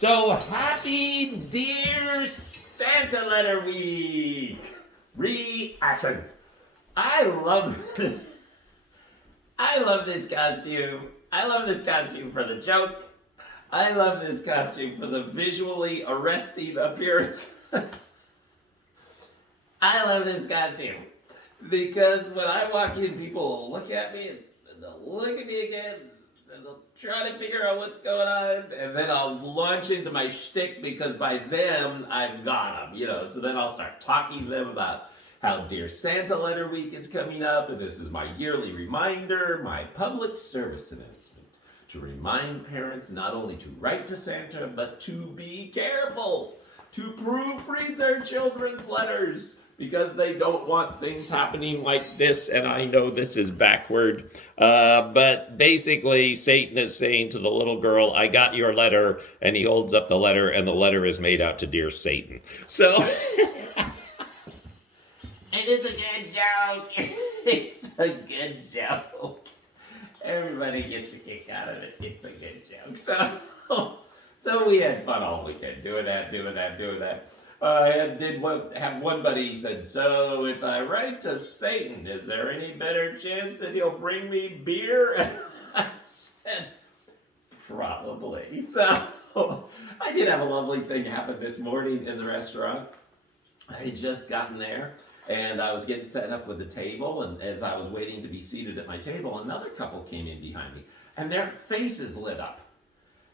So happy Dear Santa Letter Week! Reactions. I love I love this costume. I love this costume for the joke. I love this costume for the visually arresting appearance. I love this costume because when I walk in, people will look at me and they'll look at me again and they'll try to figure out what's going on, and then I'll launch into my shtick because by then I've got them, So then I'll start talking to them about how Dear Santa Letter Week is coming up, and this is my yearly reminder, my public service announcement to remind parents not only to write to Santa, but to be careful, to proofread their children's letters, because they don't want things happening like this, and I know this is backward. But basically, Satan is saying to the little girl, I got your letter, and he holds up the letter, and the letter is made out to Dear Satan. So, and it's a good joke. It's a good joke. Everybody gets a kick out of it. It's a good joke. So we had fun all weekend doing that. I did have one buddy said, so if I write to Satan, is there any better chance that he'll bring me beer? And I said, probably. So I did have a lovely thing happen this morning in the restaurant. I had just gotten there and I was getting set up with the table, and as I was waiting to be seated at my table, another couple came in behind me and their faces lit up.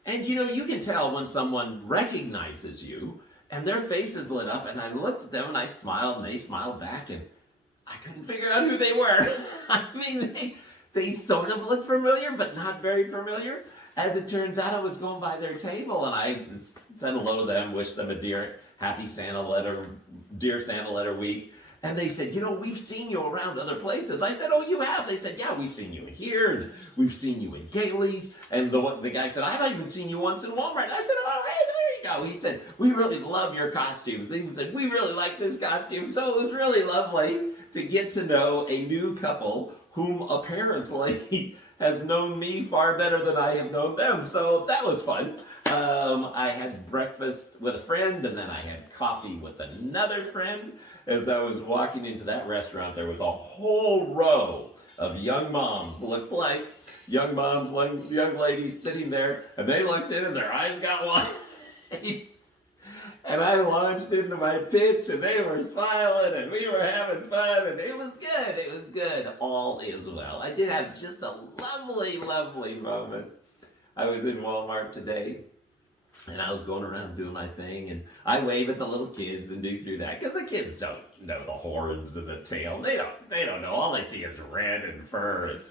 And you can tell when someone recognizes you and their faces lit up, and I looked at them and I smiled and they smiled back, and I couldn't figure out who they were. I mean, they sort of looked familiar, but not very familiar. As it turns out, I was going by their table and I said hello to them, wished them a dear Santa Letter Week. And they said, we've seen you around other places. I said, oh, you have? They said, yeah, we've seen you in here, and we've seen you in Gailey's. And the guy said, I haven't even seen you once in Walmart. I said, oh, hey, there you go. He said, we really love your costumes. He said, we really like this costume. So it was really lovely to get to know a new couple whom apparently has known me far better than I have known them. So that was fun. I had breakfast with a friend, and then I had coffee with another friend. As I was walking into that restaurant, there was a whole row of young moms, looked like young moms, young ladies sitting there, and they looked in and their eyes got wide. And I launched into my pitch, and they were smiling, and we were having fun, and it was good. It was good. All is well. I did have just a lovely, lovely moment. I was in Walmart today, and I was going around doing my thing, and I wave at the little kids and do through that, because the kids don't know the horns and the tail. They don't know. All they see is red and fur.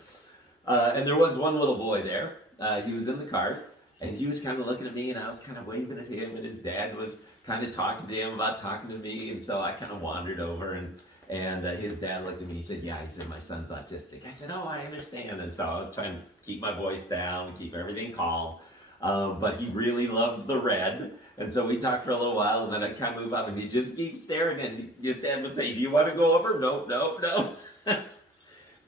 And there was one little boy there. He was in the cart, and he was kind of looking at me, and I was kind of waving at him, and his dad was kind of talking to him about talking to me, and so I kind of wandered over, and his dad looked at me. He said, yeah, he said, my son's autistic. I said, oh, I understand. And so I was trying to keep my voice down, keep everything calm. But he really loved the red. And so we talked for a little while, and then I kind of move up, and he just keeps staring, and his dad would say, do you want to go over? Nope, nope, nope.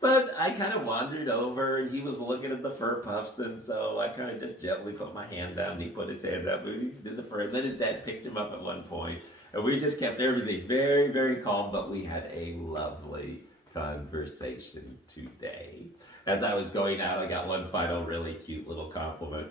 But I kind of wandered over, and he was looking at the fur puffs, and so I kind of just gently put my hand down, and he put his hand up, and he did the fur, and then his dad picked him up at one point, and we just kept everything very, very calm, but we had a lovely conversation today. As I was going out, I got one final really cute little compliment.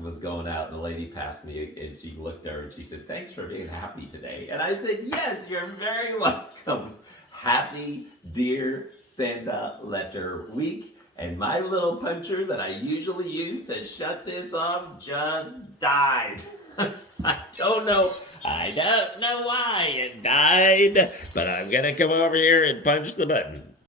Was going out, and the lady passed me, and she looked at her and she said, thanks for being happy today. And I said, yes, you're very welcome. Happy Dear Santa Letter Week. And my little puncher that I usually use to shut this off just died. I don't know why it died, but I'm gonna come over here and punch the button.